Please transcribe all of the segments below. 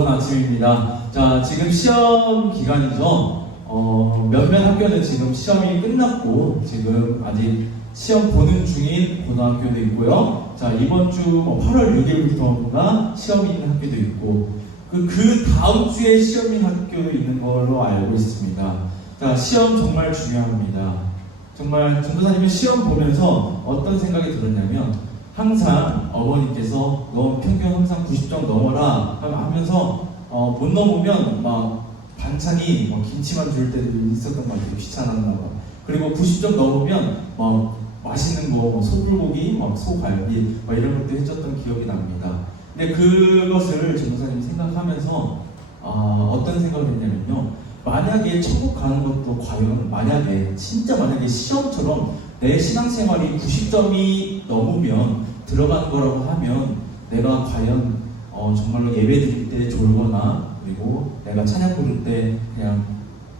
좋은 아침입니다. 자, 지금 시험 기간이죠. 몇몇 학교는 지금 시험이 끝났고 지금 아직 시험 보는 중인 고등학교도 있고요. 자, 이번 주 8월 6일부터가 시험이 있는 학교도 있고 그 다음 주에 시험인 학교도 있는 걸로 알고 있습니다. 자, 시험 정말 중요합니다. 정말 전도사님이 시험 보면서 어떤 생각이 들었냐면 항상 어머니께서 너 평균 항상 90점 넘어라 하면서 못 넘으면 막 반찬이 김치만 줄 때도 있었던 것 같아요. 귀찮았나 봐. 그리고 90점 넘으면 막 맛있는 거, 소불고기, 소갈비 이런 것도 해줬던 기억이 납니다. 근데 그것을 전도사님이 생각하면서 어떤 생각을 했냐면요. 만약에 천국 가는 것도 과연 진짜 만약에 시험처럼 내 신앙생활이 90점이 넘으면 들어가는 거라고 하면 내가 과연 정말로 예배 드릴 때 졸거나 그리고 내가 찬양 부를 때 그냥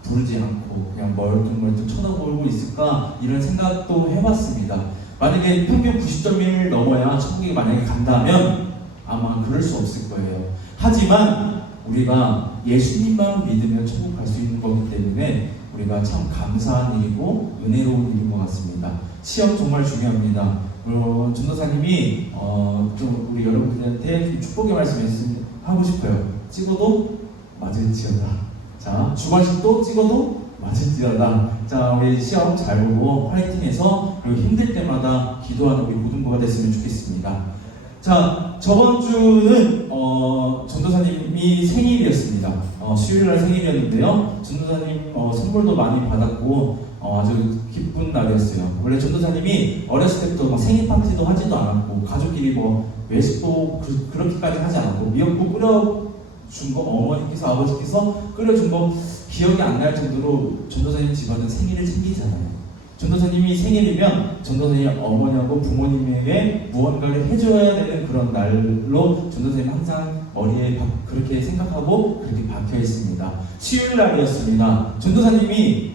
부르지 않고 그냥 멀뚱멀뚱 쳐다보고 있을까 이런 생각도 해봤습니다. 만약에 평균 90점을 넘어야 천국에 만약에 간다면 아마 그럴 수 없을 거예요. 하지만 우리가 예수님만 믿으면 천국 갈 수 있는 거기 때문에 우리가 참 감사한 일이고 은혜로운 일인 것 같습니다. 시험 정말 중요합니다. 전도사님이 좀 우리 여러분들한테 축복의 말씀 하고 싶어요. 찍어도 맞을지어다. 자, 주관식도 찍어도 맞을지어다. 자, 우리 시험 잘 보고 파이팅해서 그리고 힘들 때마다 기도하는 우리 모든거가 됐으면 좋겠습니다. 자, 저번 주는 전도사님이 생일이었습니다. 수요일날 생일이었는데요. 전도사님 선물도 많이 받았고 아주 기쁜 날이었어요. 원래 전도사님이 어렸을 때부터 생일 파티도 하지도 않았고 가족끼리 외식도 그렇게까지 하지 않았고 미역국 끓여준 거 어머니께서 아버지께서 끓여준 거 기억이 안 날 정도로 전도사님 집안은 생일을 챙기잖아요. 전도사님이 생일이면 전도사님 어머니하고 부모님에게 무언가를 해줘야 되는 그런 날로 전도사님 항상 머리에 그렇게 생각하고 그렇게 박혀 있습니다. 수요일 날이었습니다. 전도사님이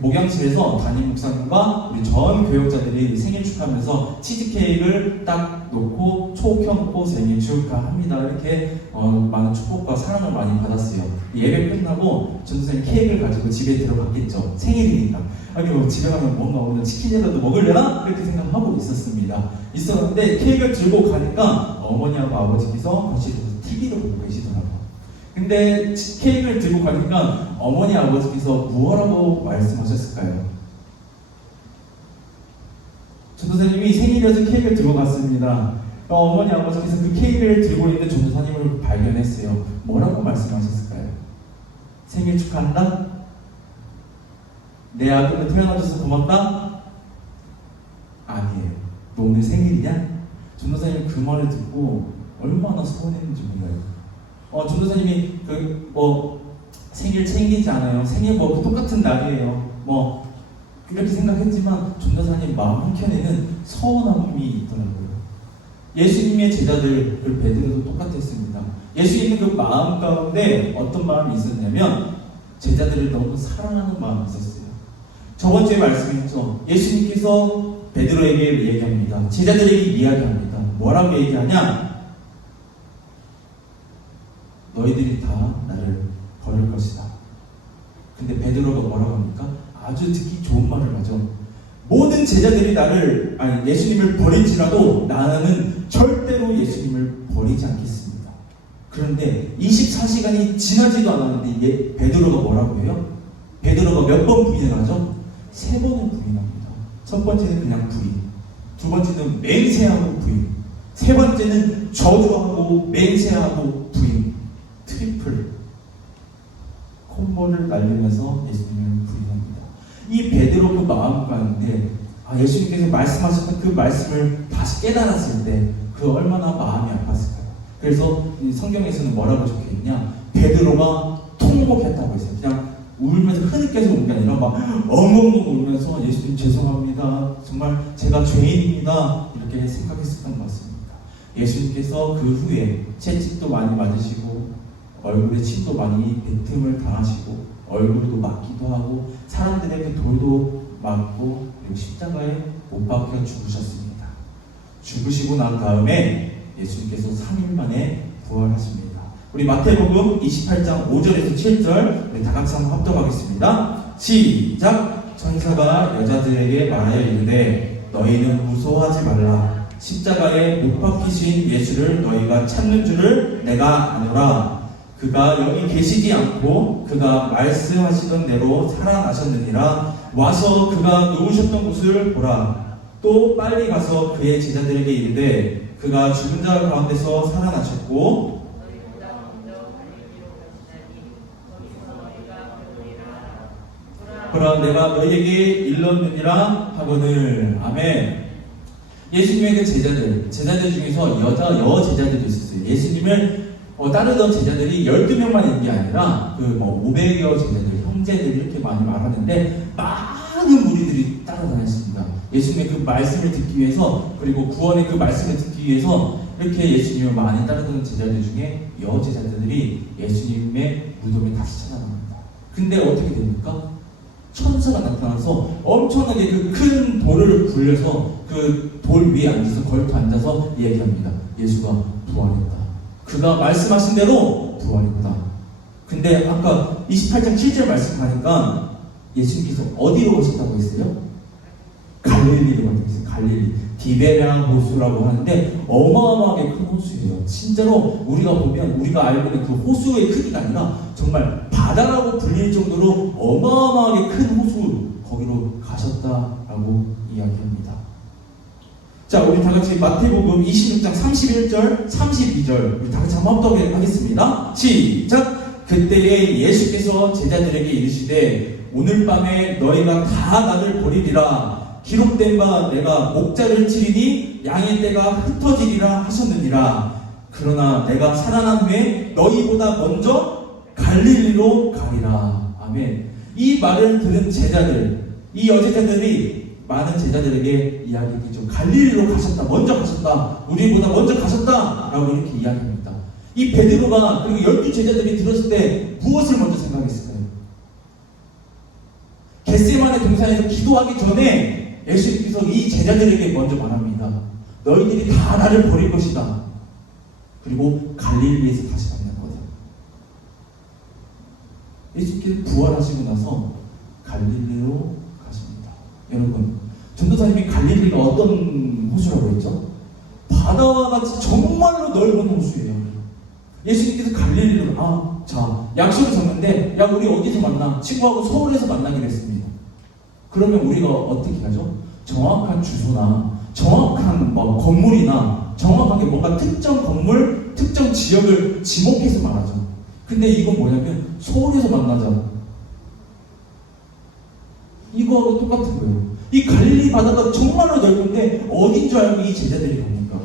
목양실에서 담임 목사님과 우리 전 교역자들이 생일 축하하면서 치즈케이크를 딱 놓고 초 켜놓고 생일 축하합니다. 이렇게 많은 축복과 사랑을 많이 받았어요. 예배 끝나고 전도사님 케이크를 가지고 집에 들어갔겠죠. 생일이니까. 아니 집에 가면 뭔가 오늘 치킨이라도 먹을래나? 이렇게 생각하고 있었는데 케이크를 들고 가니까 어머니하고 아버지께서 거실에서 TV를 보고 계시더라고요. 근데 케이크를 들고 가니까 어머니 아버지께서 무엇라고 말씀하셨을까요? 전도사님이 생일이어서 케이크를 들고 갔습니다. 어머니 아버지께서 그 케이크를 들고 있는 전도사님을 발견했어요. 뭐라고 말씀하셨을까요? 생일 축하한다? 내 아들을 태어나줘서 고맙다? 아니에요. 너 오늘 생일이냐? 전도사님이 그 말을 듣고 얼마나 서운했는지 몰라요. 전도사님이 생일 챙기지 않아요. 생일 똑같은 날이에요. 이렇게 생각했지만 전도사님 마음 한켠에는 서운함이 있더라고요. 예수님의 제자들 베드로도 똑같았습니다. 예수님은 그 마음 가운데 어떤 마음이 있었냐면 제자들을 너무 사랑하는 마음이 있었어요. 저번 주에 말씀했죠. 예수님께서 베드로에게 얘기합니다. 제자들에게 이야기합니다. 뭐라고 얘기하냐? 너희들이 다 나를 버릴 것이다. 근데 베드로가 뭐라고 합니까? 아주 듣기 좋은 말을 하죠. 모든 제자들이 예수님을 버릴지라도 나는 절대로 예수님을 버리지 않겠습니다. 그런데 24시간이 지나지도 않았는데 베드로가 뭐라고 해요? 베드로가 몇 번 부인을 하죠? 3번을 부인합니다. 첫 번째는 그냥 부인, 두 번째는 맹세하고 부인, 세 번째는 저주하고 맹세하고 부인, 트리플 콤보를 날리면서 예수님을 부인합니다. 이 베드로 그 마음 가운데 예수님께서 말씀하셨던 그 말씀을 다시 깨달았을 때 그 얼마나 마음이 아팠을까요? 그래서 성경에서는 뭐라고 적혀있냐? 베드로가 통곡했다고 했어요. 그냥 울면서 흐느껴서 우는 게 아니라 엉엉 울면서 예수님 죄송합니다. 정말 제가 죄인입니다. 이렇게 생각했었던 것 같습니다. 예수님께서 그 후에 채찍도 많이 맞으시고 얼굴에 침도 많이 뱉음을 당하시고 얼굴도 맞기도 하고 사람들에게 돌도 맞고 그리고 십자가에 못 박혀 죽으셨습니다. 죽으시고 난 다음에 예수님께서 3일 만에 부활하십니다. 우리 마태복음 28장 5절에서 7절 우리 다 같이 한번 합독하겠습니다. 시작. 천사가 여자들에게 말하여 이르되 너희는 무서워하지 말라. 십자가에 못 박히신 예수를 너희가 찾는 줄을 내가 아노라. 그가 여기 계시지 않고 그가 말씀하시던 대로 살아나셨느니라. 와서 그가 누우셨던 곳을 보라. 또 빨리 가서 그의 제자들에게 이르되 그가 죽은 자 가운데서 살아나셨고 보라 내가 너희에게 일렀느니라 하거늘. 아멘. 예수님의 그 제자들 중에서 여 제자들도 있었어요. 예수님을 따르던 제자들이 12명만 있는 게 아니라 500여 제자들, 형제들 이렇게 많이 말하는데 많은 무리들이 따라다녔습니다. 예수님의 그 말씀을 듣기 위해서, 그리고 구원의 그 말씀을 듣기 위해서 이렇게 예수님을 많이 따르던 제자들 중에 여 제자들이 예수님의 무덤에 다시 찾아갑니다. 근데 어떻게 됩니까? 천사가 나타나서 엄청나게 그 큰 돌을 굴려서 그 돌 위에 앉아서 걸터 앉아서 얘기합니다. 예수가 부활했다. 그가 말씀하신 대로 부활했다. 근데 아까 28장 7절 말씀하니까 예수님께서 어디로 오셨다고 했어요? 갈릴리로 갔어요. 갈릴리. 디베랴 호수라고 하는데 어마어마하게 큰 호수예요. 진짜로 우리가 보면 우리가 알고 있는 그 호수의 크기가 아니라 정말 바다라고 불릴 정도로 어마어마하게 큰 호수, 거기로 가셨다라고 이야기합니다. 자, 우리 다 같이 마태복음 26장 31절, 32절 우리 다 같이 한번 합독하겠습니다. 시작! 그때에 예수께서 제자들에게 이르시되 오늘 밤에 너희가 다 나를 버리리라. 기록된 바 내가 목자를 치리니 양의 떼가 흩어지리라 하셨느니라. 그러나 내가 살아난 후에 너희보다 먼저 갈릴리로 가리라. 아멘. 이 말을 들은 제자들, 이 여제자들이 많은 제자들에게 이야기했죠. 갈릴리로 가셨다, 먼저 가셨다, 우리보다 먼저 가셨다 라고 이렇게 이야기합니다. 이 베드로가 그리고 12제자들이 들었을 때 무엇을 먼저 생각했을까요? 겟세마네 동산에서 기도하기 전에 예수님께서 이 제자들에게 먼저 말합니다. 너희들이 다 나를 버릴 것이다. 그리고 갈릴리에서 다시 만날 거다. 예수님께서 부활하시고 나서 갈릴리로 가십니다. 여러분, 전도사님이 갈릴리가 어떤 호수라고 했죠? 바다와 같이 정말로 넓은 호수예요. 예수님께서 갈릴리로 약속을 잡는데 우리 어디서 만나? 친구하고 서울에서 만나기로 했습니다. 그러면 우리가 어떻게 하죠? 정확한 주소나 정확한 건물이나 정확하게 뭔가 특정 건물, 특정 지역을 지목해서 말하죠. 근데 이건 뭐냐면 서울에서 만나자. 이거하고 똑같은 거예요. 이 갈릴리 바다가 정말로 넓은데 어딘 줄 알고 이 제자들이 갑니까?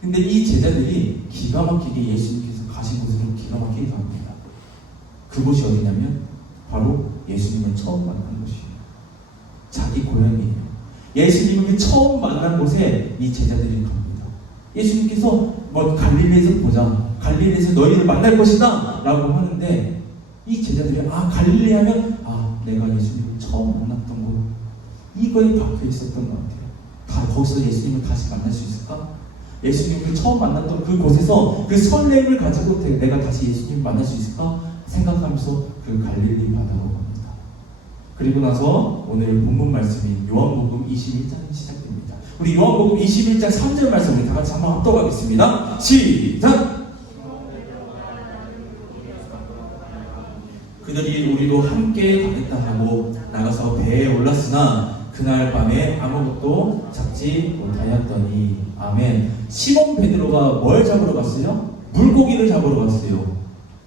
근데 이 제자들이 기가 막히게 예수님께서 가신 곳으로 기가 막히게 갑니다. 그곳이 어디냐면 바로 예수님을 처음 만난 곳이에요. 자기 고향이에요. 예수님을 처음 만난 곳에 이 제자들이 갑니다. 예수님께서 갈릴리에서 보자, 갈릴리에서 너희를 만날 것이다 라고 하는데 이 제자들이 갈릴리 하면 내가 예수님을 처음 만났던 곳, 이거에 박혀 있었던 것 같아요. 거기서 예수님을 다시 만날 수 있을까? 예수님을 처음 만났던 그 곳에서 그 설렘을 가지고 내가 다시 예수님을 만날 수 있을까? 생각하면서 그 갈릴리 바다로 갑니다. 그리고 나서 오늘 본문 말씀이 요한복음 21장이 시작됩니다. 우리 요한복음 21장 3절 말씀 우리 다 같이 한번 합독하겠습니다. 시작! 그들이 우리도 함께 가겠다 하고 나가서 배에 올랐으나 그날 밤에 아무것도 잡지 못하였더니. 아멘. 시몬 베드로가 뭘 잡으러 갔어요? 물고기를 잡으러 갔어요.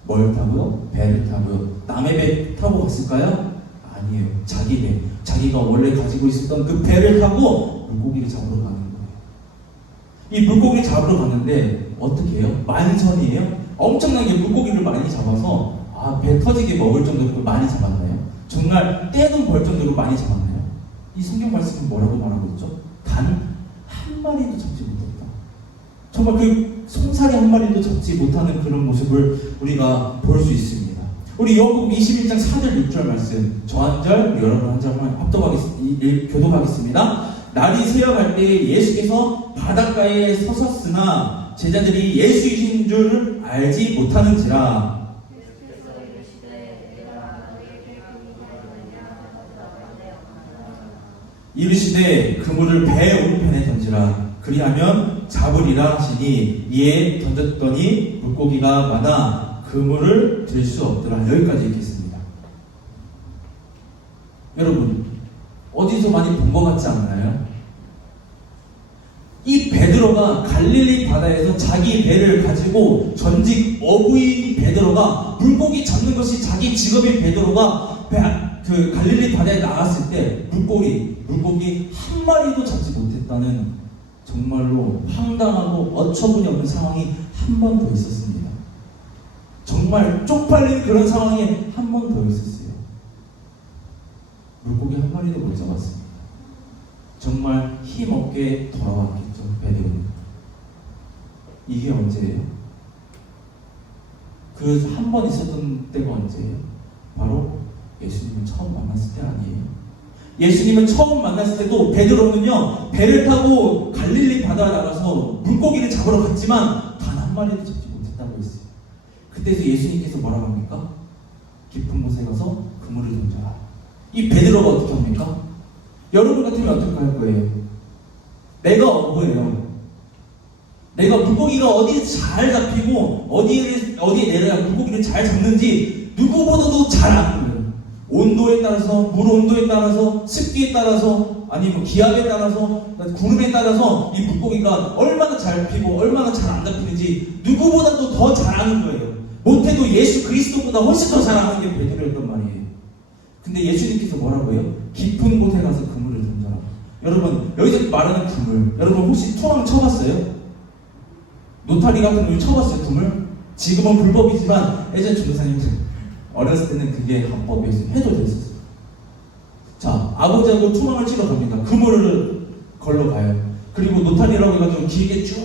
뭘 타고요? 배를 타고요. 남의 배 타고 갔을까요? 아니에요. 자기 배. 자기가 원래 가지고 있었던 그 배를 타고 물고기를 잡으러 가는 거예요. 이 물고기를 잡으러 갔는데 어떻게 해요? 만선이에요? 엄청나게 물고기를 많이 잡아서 배 터지게 먹을 정도로 많이 잡았나요? 정말 떼돈 벌 정도로 많이 잡았나요? 이 성경 말씀은 뭐라고 말하고 있죠? 단 한 마리도 잡지 못했다. 정말 그 송사리 한 마리도 잡지 못하는 그런 모습을 우리가 볼 수 있습니다. 우리 요한복음 21장 4절 6절 말씀 저 한 절, 여러분 한 절만 교독하겠습니다. 날이 새어갈 때 예수께서 바닷가에 서셨으나 제자들이 예수이신 줄 알지 못하는지라. 이르시되 그물을 배 오른편에 던지라. 그리하면 잡으리라 하시니 이에 던졌더니 물고기가 많아 그물을 들 수 없더라. 여기까지 읽겠습니다. 여러분, 어디서 많이 본 것 같지 않나요? 이 베드로가 갈릴리 바다에서 자기 배를 가지고 전직 어부인 베드로가 물고기 잡는 것이 자기 직업인 베드로가 그 갈릴리 바다에 나갔을 때 물고기 한 마리도 잡지 못했다는 정말로 황당하고 어처구니 없는 상황이 한 번 더 있었습니다. 정말 쪽팔린 그런 상황이 한 번 더 있었어요. 물고기 한 마리도 못 잡았습니다. 정말 힘없게 돌아왔겠죠, 베드로는. 이게 언제예요? 그 한 번 있었던 때가 언제예요? 바로 예수님을 처음 만났을 때 아니에요? 예수님을 처음 만났을 때도 베드로는요, 배를 타고 갈릴리 바다에 나가서 물고기를 잡으러 갔지만 단 한 마리도 잡지 못했다고 했어요. 그때서 예수님께서 뭐라고 합니까? 깊은 곳에 가서 그물을 던져라. 이 베드로가 어떻게 합니까? 여러분 같으면 어떻게 할 거예요? 내가 어부예요. 내가 물고기가 어디에 잘 잡히고 어디에 내려야 물고기를 잘 잡는지 누구보다도 잘 아는 거예요. 온도에 따라서, 물 온도에 따라서, 습기에 따라서, 아니면 기압에 따라서, 구름에 따라서 이 물고기가 얼마나 잘 피고 얼마나 잘 안 잡히는지 누구보다도 더 잘 아는 거예요. 못해도 예수 그리스도보다 훨씬 더 잘 아는 게 베드로였단 말이에요. 근데 예수님께서 뭐라고 해요? 깊은 곳에 가서 그물을 던져라. 여러분, 여기서 말하는 그물, 여러분 혹시 토막 쳐봤어요? 노타리 같은 걸 쳐봤어요, 그물? 지금은 불법이지만 예전 전도사님들 어렸을 때는 그게 합법이었어요. 해도 됐었어요. 자, 아버지하고 투망을 치러 갑니다. 그물을 걸러 가요. 그리고 노타리라고 해가지고 길게 쭉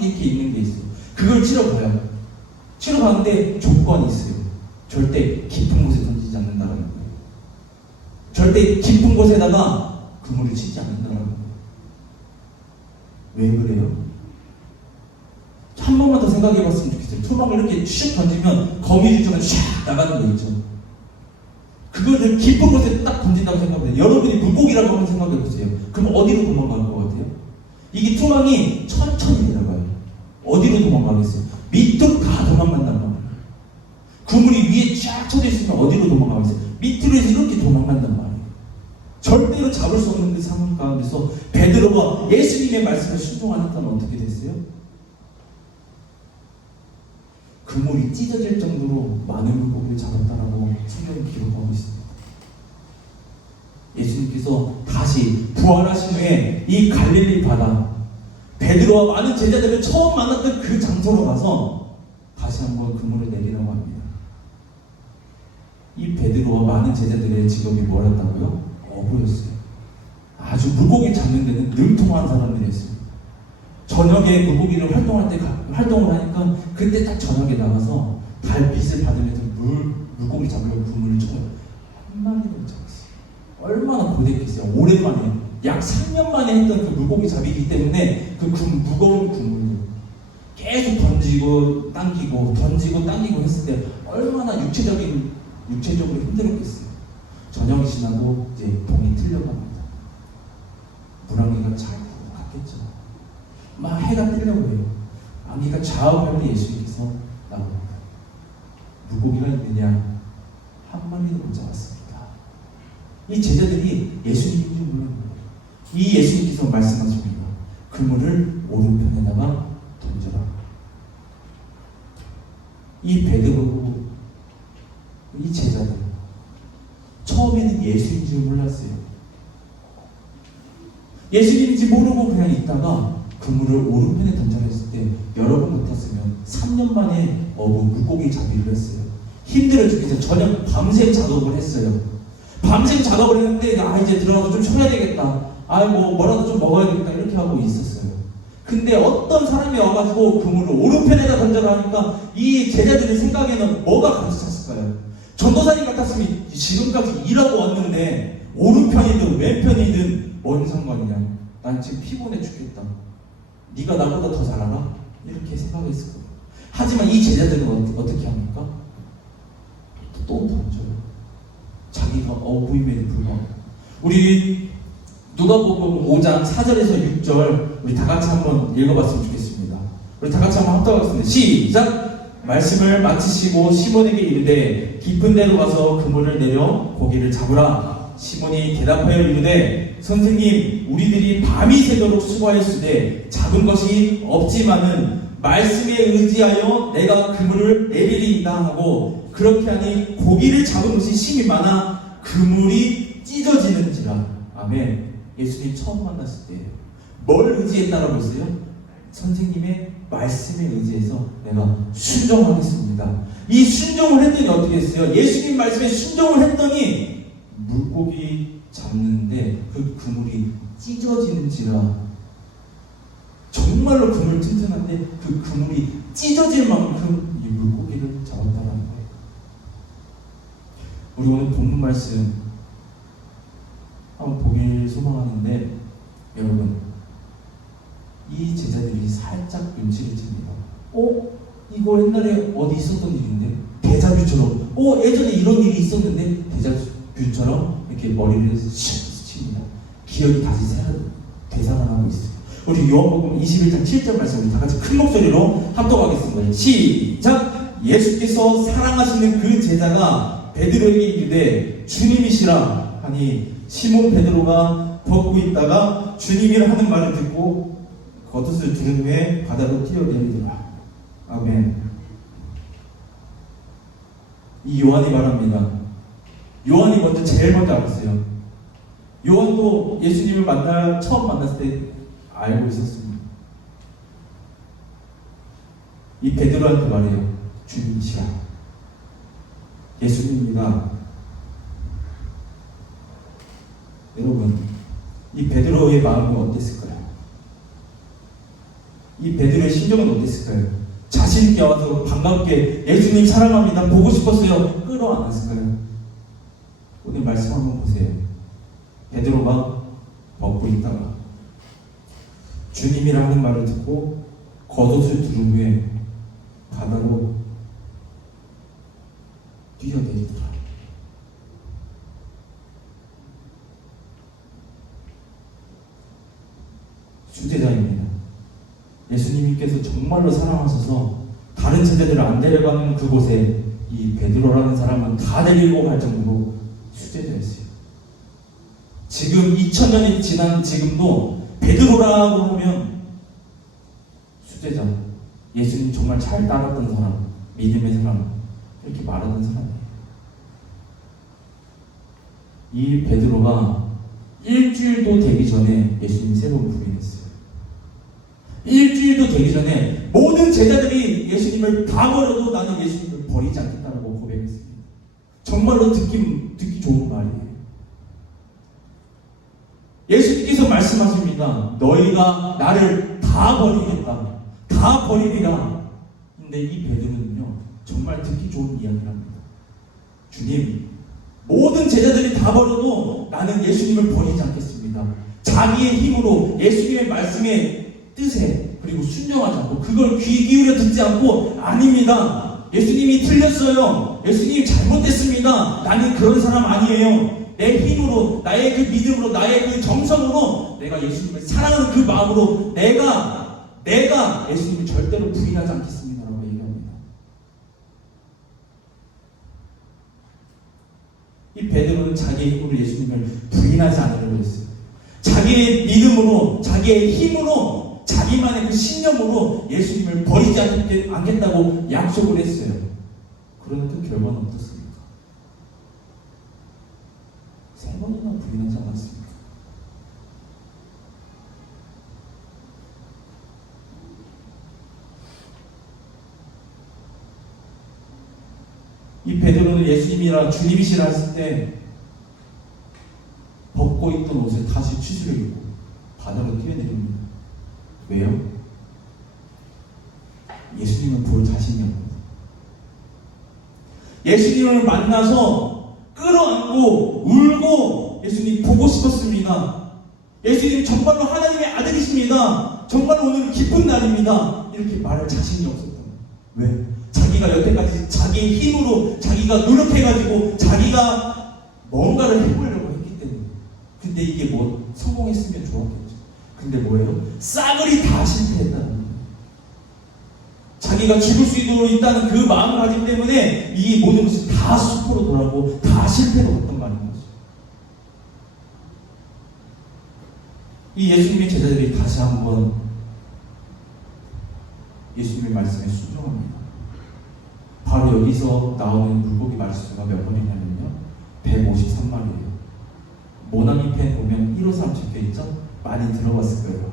이렇게 있는 게 있어요. 그걸 치러 가요. 치러 가는데 조건이 있어요. 절대 깊은 곳에 던지지 않는다는 거예요. 절대 깊은 곳에다가 그물을 치지 않는다는 거예요. 왜 그래요? 한 번만 더 생각해 봤으면 좋겠어요. 투막을 이렇게 슉 던지면 거미줄처럼 샥 나가는 거 있죠. 그거를 깊은 곳에 딱 던진다고 생각해요. 여러분이 물고기라고 한번 생각해 보세요. 그럼 어디로 도망갈 것 같아요? 이게 투막이 천천히 내려가요. 어디로 도망가겠어요? 밑으로 다 도망간단 말이에요. 그물이 위에 쫙 쳐져 있으면 어디로 도망가겠어요? 밑으로 해서 이렇게 도망간단 말이에요. 절대로 잡을 수 없는 그 상황 가운데서 베드로가 예수님의 말씀을 순종 안 했다면 어떻게 됐어요? 그물이 찢어질 정도로 많은 물고기를 잡았다라고 성경이 기록하고 있습니다. 예수님께서 다시 부활하신 후에 이 갈릴리 바다, 베드로와 많은 제자들을 처음 만났던 그 장소로 가서 다시 한번 그물을 내리라고 합니다. 이 베드로와 많은 제자들의 직업이 뭐였다고요? 어부였어요. 아주 물고기 잡는 데는 능통한 사람들이었어요. 저녁에 물고기를 활동을 하니까 그때 딱 저녁에 나가서 달빛을 받으면서 물고기 잡으려고 그물을 쳐요. 한 마리도 못 잡았어요. 얼마나 고됐겠어요. 오랜만에 약 3년 만에 했던 그 물고기 잡이기 때문에 그 무거운 그물을 계속 던지고 당기고 했을 때 얼마나 육체적으로 힘들었겠어요. 저녁이 지나고 이제 동이 틀려갑니다. 물안개가 잘 갔겠죠. 막 해가 뜨려고 해요. 안개가 좌우할 때 예수님께서 나옵니다. 물고기가 있느냐? 한 마리도 못 잡았습니다. 이 제자들이 예수님인 줄 몰랐어요. 이 예수님께서 말씀하십니다. 그물을 오른편에다가 던져라. 이 베드로고 이 제자들 처음에는 예수인 줄 몰랐어요. 예수님인지 모르고 그냥 있다가 그물을 오른편에 던져라 했을 때 여러분 같았으면 3년 만에 물고기 잡이를 했어요. 힘들어 죽겠어요. 저녁 밤샘 작업을 했어요. 밤샘 작업을 했는데 이제 들어가서 좀 쉬어야 되겠다. 뭐라도 좀 먹어야 되겠다 이렇게 하고 있었어요. 근데 어떤 사람이 와가지고 그물을 오른편에다 던져라 하니까 이 제자들의 생각에는 뭐가 감췄을까요? 전도사님 같았으면 지금까지 일하고 왔는데 오른편이든 왼편이든 뭔 상관이냐. 난 지금 피곤해 죽겠다. 네가 나보다 더 잘 알아? 이렇게 생각했을 거예요. 하지만 이 제자들은 어떻게 합니까? 또 던져요. 자기가 어부임에도 불구하고. 우리 누가복음 5장 4절에서 6절 우리 다 같이 한번 읽어봤으면 좋겠습니다. 우리 다 같이 한번 합독하겠습니다. 시작! 말씀을 마치시고 시몬에게 이르되 깊은 데로 가서 그물을 내려 고기를 잡으라. 시몬이 대답하여 이르되 선생님 우리들이 밤이 새도록 수고하였으되 잡은 것이 없지만은 말씀에 의지하여 내가 그물을 내리리이다 하고 그렇게 하니 고기를 잡은 것이 심히 많아 그물이 찢어지는지라. 아멘. 예수님 처음 만났을 때예요. 뭘 의지했다라고 했어요? 선생님의 말씀에 의지해서 내가 순종하겠습니다. 이 순종을 했더니 어떻게 했어요? 예수님 말씀에 순종을 했더니 물고기 잡는데 그 그물이 찢어지는지라. 정말로 그물 튼튼한데 그 그물이 찢어질 만큼 이 물고기를 잡았다는 거예요. 우리 오늘 본문 말씀 한번 보길 소망하는데 여러분 이 제자들이 살짝 눈치를 챕니다. 이거 옛날에 어디 있었던 일인데? 데자뷰처럼 예전에 이런 일이 있었는데 데자뷰처럼 이렇게 머리를 스칩니다. 기억이 다시 되살아나고 있어요. 우리 요한복음 21장 7절 말씀 우리 다 같이 큰 목소리로 합독하겠습니다. 시작! 예수께서 사랑하시는 그 제자가 베드로에게 이르되 주님이시라 하니 시몬 베드로가 벗고 있다가 주님이라 하는 말을 듣고 겉옷을 두른 후에 바다로 뛰어내리더라. 아멘. 이 요한이 말합니다. 요한이 제일 먼저 알았어요. 요한도 예수님을 처음 만났을 때 알고 있었습니다. 이 베드로한테 말해요. 주님이시라. 예수님입니다. 여러분, 이 베드로의 마음은 어땠을까요? 이 베드로의 심정은 어땠을까요? 자신있게 와서 반갑게 예수님 사랑합니다. 보고 싶었어요. 끌어안았을까요? 오늘 말씀 한번 보세요. 베드로가 벗고 있다가 주님이라는 말을 듣고 겉옷을 두른 후에 바다로 뛰어내리더라. 수제자입니다. 예수님께서 정말로 사랑하셔서 다른 제자들을 안 데려가는 그곳에 이 베드로라는 사람은 다 데리고 갈 정도로 수제자였어요. 지금 2000년이 지난 지금도 베드로라고 하면 수제자, 예수님 정말 잘 따랐던 사람, 믿음의 사람, 이렇게 말하던 사람이에요. 이 베드로가 일주일도 되기 전에 예수님 세 번 부인했어요. 일주일도 되기 전에 모든 제자들이 예수님을 다 버려도 나는 예수님을 버리지 않겠다라고 고백했습니다. 정말로 듣기 좋은 말이에요. 예수님께서 말씀하십니다. 너희가 나를 다 버리겠다. 다 버리리라. 근데 이 베드로는요, 정말 듣기 좋은 이야기를 합니다. 주님, 모든 제자들이 다 버려도 나는 예수님을 버리지 않겠습니다. 자기의 힘으로 예수님의 말씀에 뜻에 그리고 순종하지 않고 그걸 귀 기울여 듣지 않고 아닙니다. 예수님이 틀렸어요. 예수님이 잘못됐습니다. 나는 그런 사람 아니에요. 내 힘으로, 나의 그 믿음으로, 나의 그 정성으로 내가 예수님을 사랑하는 그 마음으로 내가 예수님을 절대로 부인하지 않겠습니다. 라고 얘기합니다. 이 베드로는 자기의 힘으로 예수님을 부인하지 않으려고 했어요. 자기의 믿음으로, 자기의 힘으로, 자기만의 그 신념으로 예수님을 버리지 않겠다고 약속을 했어요. 그러나 그 결과는 어떻습니까? 3번이나 부인하지 않았습니까? 이 베드로는 예수님이라 주님이시라 했을 때 벗고 있던 옷을 다시 취수를 입고 바다로 뛰어내립니다. 왜요? 예수님을 볼 자신이 없거든요. 예수님을 만나서 끌어안고 울고 예수님 보고 싶었습니다. 예수님 정말로 하나님의 아들이십니다. 정말로 오늘은 기쁜 날입니다. 이렇게 말할 자신이 없었던 거예요. 왜? 자기가 여태까지 자기의 힘으로 자기가 노력해가지고 자기가 뭔가를 해보려고 했기 때문에. 근데 이게 뭐 성공했으면 좋았겠죠. 근데 뭐예요? 싸그리 다 실패했다는 거예요. 자기가 죽을 수 있다는 그 마음을 가지기 때문에 이 모든 것이 다 수포로 돌아가고 다 실패로 갔던 말인 거죠. 이 예수님의 제자들이 다시 한번 예수님의 말씀에 순종합니다. 바로 여기서 나오는 물고기 말수가 몇 번이냐면요, 153마리예요. 모나미 펜 보면 153 적혀있죠? 많이 들어봤을 거예요.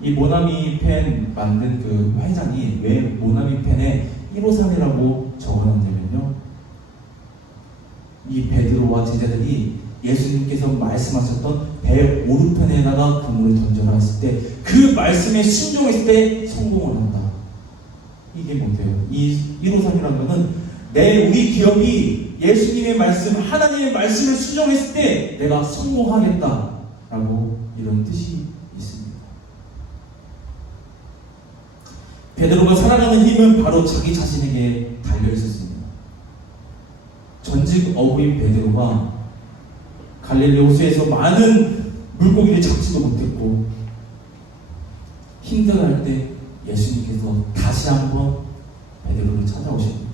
이 모나미 펜 만든 그 회장이 왜 모나미 펜에 153이라고 적어놨냐면요, 이 베드로와 제자들이 예수님께서 말씀하셨던 배 오른편에다가 그물을 던져라 했을 때 그 말씀에 순종했을 때 성공을 한다. 이게 뭔데요? 이 153이라는 것은 우리 기업이 예수님의 말씀, 하나님의 말씀을 순종했을 때 내가 성공하겠다라고 이런 뜻이 있습니다. 베드로가 살아가는 힘은 바로 자기 자신에게 달려 있었습니다. 전직 어부인 베드로가 갈릴리 호수에서 많은 물고기를 잡지도 못했고 힘들어할 때 예수님께서 다시 한번 베드로를 찾아오십니다.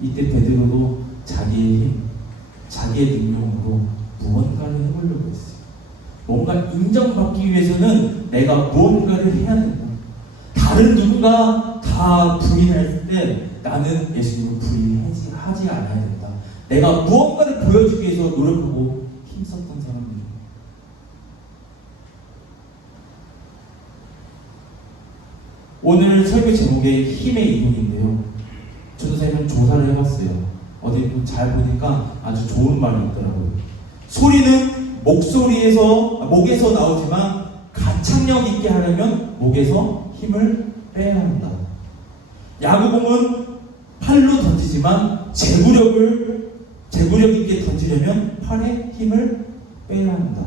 이때 베드로도 자기의 힘, 자기의 능력으로 무언가를 해보려고 했어요. 뭔가 인정받기 위해서는 내가 무언가를 해야 된다. 다른 누군가 다 부인할 때 나는 예수님을 부인하지 않아야 된다. 내가 무언가를 보여주기 위해서 노력하고 힘썼던 사람들입니다. 오늘 설교 제목이 힘의 이동인데요. 저도 사실 조사를 해봤어요. 어디 잘 보니까 아주 좋은 말이 있더라고요. 소리는 목에서 나오지만 가창력 있게 하려면 목에서 힘을 빼야 한다. 야구공은 팔로 던지지만 제구력 있게 던지려면 팔에 힘을 빼야 한다.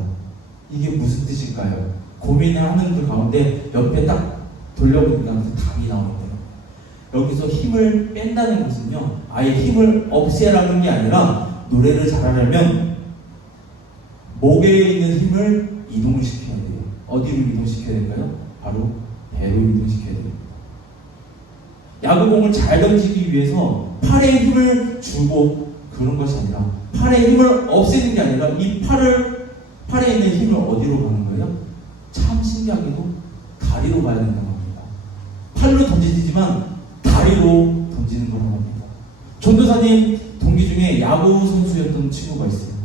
이게 무슨 뜻일까요? 고민을 하는 그 가운데 옆에 딱 돌려보니까 답이 나오는데요. 여기서 힘을 뺀다는 것은요, 아예 힘을 없애라는 게 아니라 노래를 잘하려면 목에 있는 힘을 이동을 시켜야 돼요. 어디로 이동시켜야 될까요? 바로 배로 이동시켜야 됩니다. 야구공을 잘 던지기 위해서 팔에 힘을 주고 그런 것이 아니라 팔에 힘을 없애는 게 아니라 이 팔에 있는 힘을 어디로 가는 거예요? 참 신기하게도 다리로 가야 된다고 합니다. 팔로 던지지만 다리로 던지는 거라고 합니다. 전도사님 동기 중에 야구 선수였던 친구가 있어요.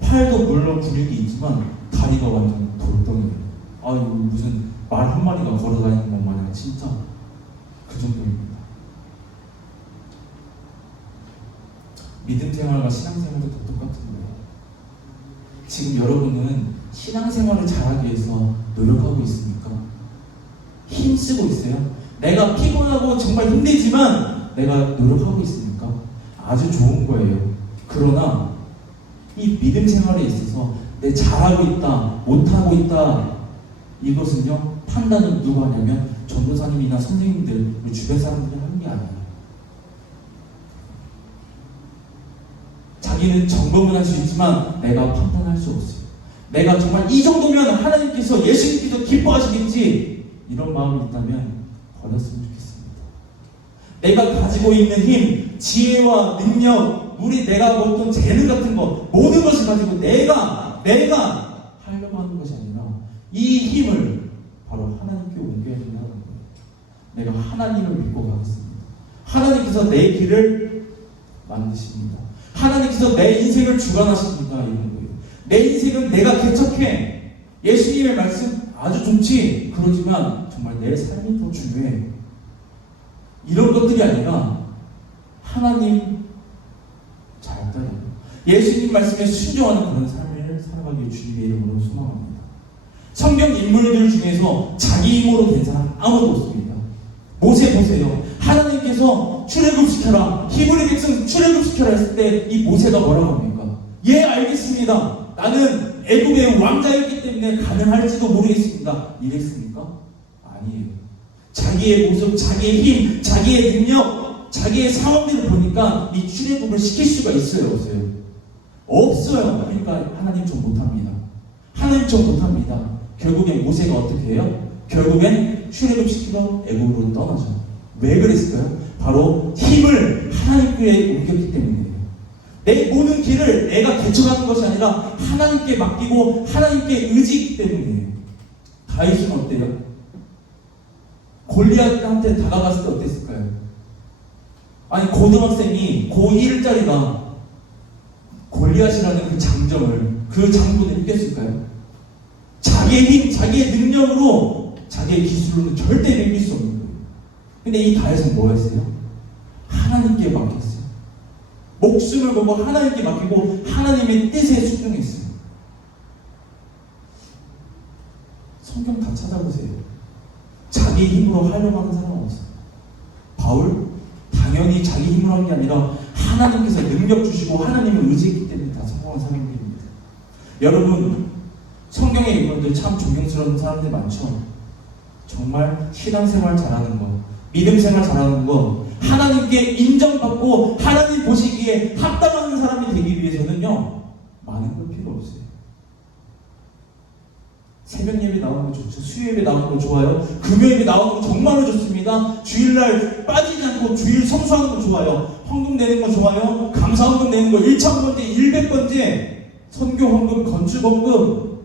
팔도 물론 근육이 있지만 다리가 완전 돌덩이에요. 이거 무슨 말 한 마리가 걸어다니는 것 마냥 진짜 그 정도입니다. 믿음 생활과 신앙생활도 똑같은 거예요. 지금 여러분은 신앙생활을 잘하기 위해서 노력하고 있습니까? 힘쓰고 있어요? 내가 피곤하고 정말 힘들지만 내가 노력하고 있습니까? 아주 좋은 거예요. 그러나 이 믿음 생활에 있어서 내 잘하고 있다, 못하고 있다, 이것은요, 판단은 누가 하냐면 전도사님이나 선생님들, 우리 주변 사람들이 하는 게 아니에요. 자기는 점검은 할 수 있지만 내가 판단할 수 없어요. 내가 정말 이 정도면 하나님께서, 예수님께서 기뻐하시겠지, 이런 마음이 있다면 버렸으면 좋겠습니다. 내가 가지고 있는 힘, 지혜와 능력, 내가 어떤 재능 같은 거, 모든 것을 가지고 내가 하려고 하는 것이 아니라 이 힘을 바로 하나님께 옮겨야 된다는 거예요. 내가 하나님을 믿고 가겠습니다. 하나님께서 내 길을 만드십니다. 하나님께서 내 인생을 주관하십니다. 이런 거예요. 내 인생은 내가 개척해. 예수님의 말씀 아주 좋지. 그러지만 정말 내 삶이 더 중요해. 이런 것들이 아니라 하나님 잘 따르고 예수님 말씀에 순종하는 그런 삶을 살아가기 주님의 이름으로 소망합니다. 성경 인물들 중에서 자기 힘으로 된 사람 아무도 없습니다. 모세 보세요. 하나님께서 출애굽시켜라, 히브리 백성 출애굽시켜라 했을 때 이 모세가 뭐라고 합니까? 예, 알겠습니다. 나는 애굽의 왕자였기 때문에 가능할지도 모르겠습니다. 이랬습니까? 아니에요. 자기의 모습, 자기의 힘, 자기의 능력, 자기의 상황들을 보니까 이 출애굽을 시킬 수가 있어요, 없어요? 없어요. 그러니까 하나님 좀 못합니다. 하나님 좀 못합니다. 결국엔 모세가 어떻게 해요? 결국엔 출애굽 시키러 애굽으로 떠나죠. 왜 그랬을까요? 바로 힘을 하나님께 옮겼기 때문이에요. 내 모든 길을 내가 개척하는 것이 아니라 하나님께 맡기고 하나님께 의지했기 때문이에요. 다윗은 어때요? 골리앗한테 다가갔을 때 어땠을까요? 아니 고등학생이 고1짜리가 골리앗이라는 그 장점을, 그 장군을 이겼을까요? 자기의 힘, 자기의 능력으로, 자기의 기술로는 절대 이길 수 없는 거예요. 근데 이 다윗은 뭐 했어요? 하나님께 맡겼어요. 목숨을 걸고 하나님께 맡기고 하나님의 뜻에 순종했어요. 성경 다 찾아보세요. 자기 힘으로 하려고 하는 사람은 없어요. 바울? 당연히 자기 힘으로 한 게 아니라 하나님께서 능력 주시고 하나님을 의지했기 때문에 다 성공한 사람들입니다. 여러분, 성경의 인물들 참 존경스러운 사람들 많죠? 정말 신앙생활 잘하는 거, 믿음생활 잘하는 거, 하나님께 인정받고 하나님 보시기에 합당한 사람이 되기 위해서는요, 많은 걸 필요 없어요. 새벽 예배 나오는 거 좋죠. 수요 예배 나오는 거 좋아요. 금요 예배 나오는 거 정말로 좋습니다. 주일날 빠지지 않고 주일 성수하는 거 좋아요. 헌금 내는 거 좋아요. 감사 헌금 내는 거 1,000번째, 100번째, 선교 헌금, 건축 헌금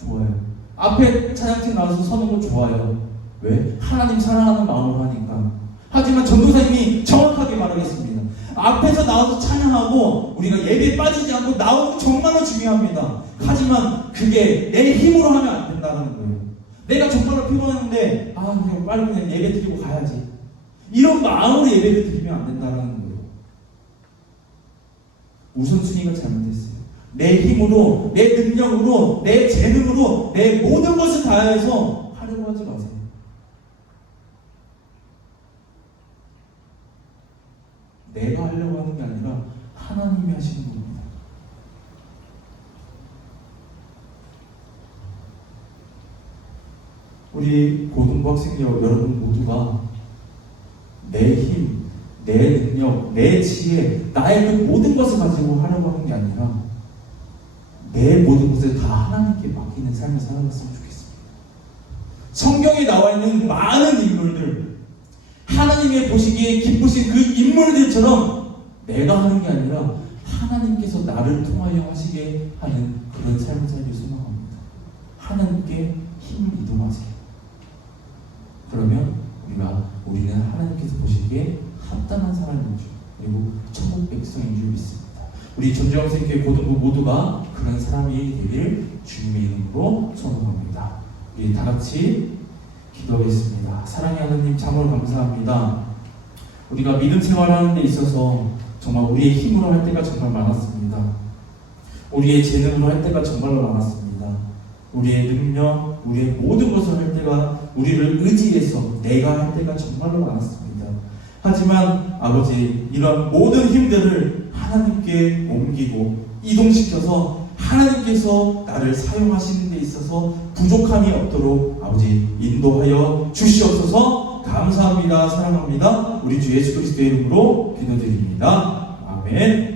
좋아요. 앞에 찬양팀 나와서 서는 거 좋아요. 왜? 하나님 사랑하는 마음으로 하니까. 하지만 전도사님이 정확하게 말하겠습니다. 앞에서 나와서 찬양하고 우리가 예배에 빠지지 않고 나오는 거 정말로 중요합니다. 하지만 그게 내 힘으로 하면 안 된다는 거예요. 내가 정말로 피곤했는데 그냥 빨리 그냥 예배 드리고 가야지. 이런 마음으로 예배를 드리면 안 된다는 거예요. 우선순위가 잘못됐어요. 내 힘으로, 내 능력으로, 내 재능으로 내 모든 것을 다해서 하려고 하지 마세요. 내가 하려고 하는 게 아니라 하나님이 하시는 겁니다. 우리 고등부 학생 여러분 모두가 내 힘, 내 능력, 내 지혜, 나의 그 모든 것을 가지고 하려고 하는 게 아니라 내 모든 것을 다 하나님께 맡기는 삶을 살아갔으면 좋겠습니다. 성경에 나와 있는 많은 인물들, 하나님의 보시기에 기쁘신 그 인물들처럼 내가 하는 게 아니라 하나님께서 나를 통하여 하시게 하는 그런 삶을 살길 소망합니다. 하나님께 힘을 이동하세요. 그러면 우리는 하나님께서 보시기에 합당한 사람이죠. 그리고 천국 백성인 줄 믿습니다. 우리 전주영생교회 고등부 모두가 그런 사람이 되길 주님의 이름으로 소망합니다. 우리 다 같이 기도하겠습니다. 사랑의 하나님, 참으로 감사합니다. 우리가 믿음 생활하는 데 있어서 정말 우리의 힘으로 할 때가 정말 많았습니다. 우리의 재능으로 할 때가 정말로 많았습니다. 우리의 능력, 우리의 모든 것을 할 때가, 우리를 의지해서 내가 할 때가 정말로 많았습니다. 하지만 아버지, 이런 모든 힘들을 하나님께 옮기고 이동시켜서 하나님께서 나를 사용하시는 데 있어서 부족함이 없도록 아버지 인도하여 주시옵소서. 감사합니다. 사랑합니다. 우리 주 예수 그리스도의 이름으로 기도드립니다. 아멘.